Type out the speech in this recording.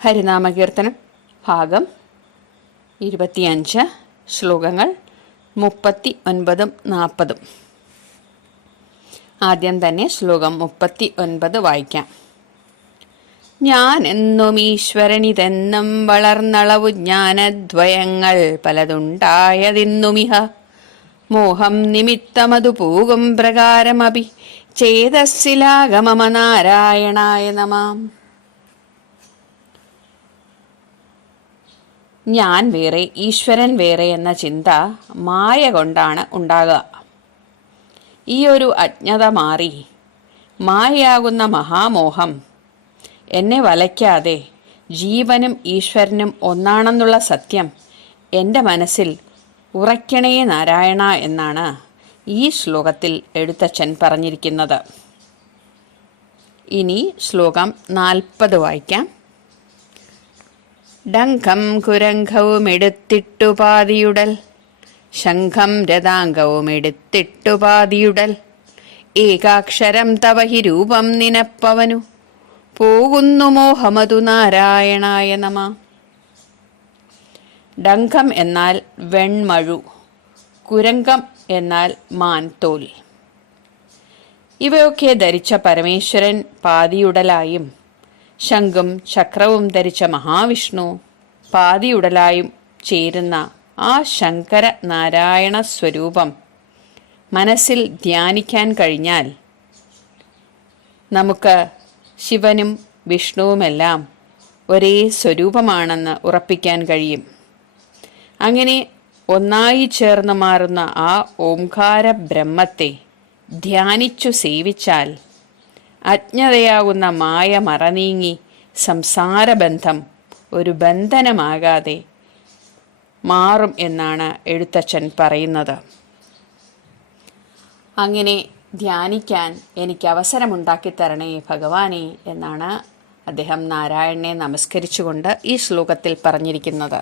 ഹരിനാമകീർത്തനം ഭാഗം 25 ശ്ലോകങ്ങൾ 39-40. ആദ്യം തന്നെ ശ്ലോകം 39 വായിക്കാം. ഞാൻ എന്നും ഈശ്വരനിതെന്നും വളർന്നളവു ജ്ഞാനദ്വയങ്ങൾ പലതുണ്ടായതിന്നുമിഹ മോഹം നിമിത്തമതു പോകും പ്രകാരമപി ചേതസ്സിലാഗമമ നാരായണായ നമാം. ഞാൻ വേറെ ഈശ്വരൻ വേറെ എന്ന ചിന്ത മായ കൊണ്ടാണ് ഉണ്ടാകുക. ഈ ഒരു അജ്ഞത മാറി മായയാകുന്ന മഹാമോഹം എന്നെ വലയ്ക്കാതെ ജീവനും ഈശ്വരനും ഒന്നാണെന്നുള്ള സത്യം എൻ്റെ മനസ്സിൽ ഉറയ്ക്കണേ നാരായണ എന്നാണ് ഈ ശ്ലോകത്തിൽ എഴുത്തച്ഛൻ പറഞ്ഞിരിക്കുന്നത്. ഇനി ശ്ലോകം 40 വായിക്കാം. ഡംഘം കുരംഘവുമെടുത്തിട്ടുപാതിയുടൽ ശംഖം രഥാംഗവുമെടുത്തിട്ടുപാതിയുടൽ ഏകാക്ഷരം തവ ഹി രൂപം നിനപ്പവനു പോകുന്നു മോഹമതു നാരായണായ നമ. ഡംഘം എന്നാൽ വെൺമഴു, കുരംഗം എന്നാൽ മാൻതോൽ. ഇവയൊക്കെ ധരിച്ച പരമേശ്വരൻ പാതിയുടലായും ശംഖും ചക്രവും ധരിച്ച മഹാവിഷ്ണു പാതിയുടലായും ചേരുന്ന ആ ശങ്കര നാരായണ സ്വരൂപം മനസ്സിൽ ധ്യാനിക്കാൻ കഴിഞ്ഞാൽ നമുക്ക് ശിവനും വിഷ്ണുവുമെല്ലാം ഒരേ സ്വരൂപമാണെന്ന് ഉറപ്പിക്കാൻ കഴിയും. അങ്ങനെ ഒന്നായി ചേർന്ന് മാറുന്ന ആ ഓംകാര ബ്രഹ്മത്തെ ധ്യാനിച്ചു സേവിച്ചാൽ അജ്ഞതയാകുന്ന മായ മറനീങ്ങി സംസാരബന്ധം ഒരു ബന്ധനമാകാതെ മാറും എന്നാണ് എഴുത്തച്ഛൻ പറയുന്നത്. അങ്ങനെ ധ്യാനിക്കാൻ എനിക്ക് അവസരമുണ്ടാക്കി തരണേ ഭഗവാനെ എന്നാണ് അദ്ദേഹം നാരായണനെ നമസ്കരിച്ചുകൊണ്ട് ഈ ശ്ലോകത്തിൽ പറഞ്ഞിരിക്കുന്നത്.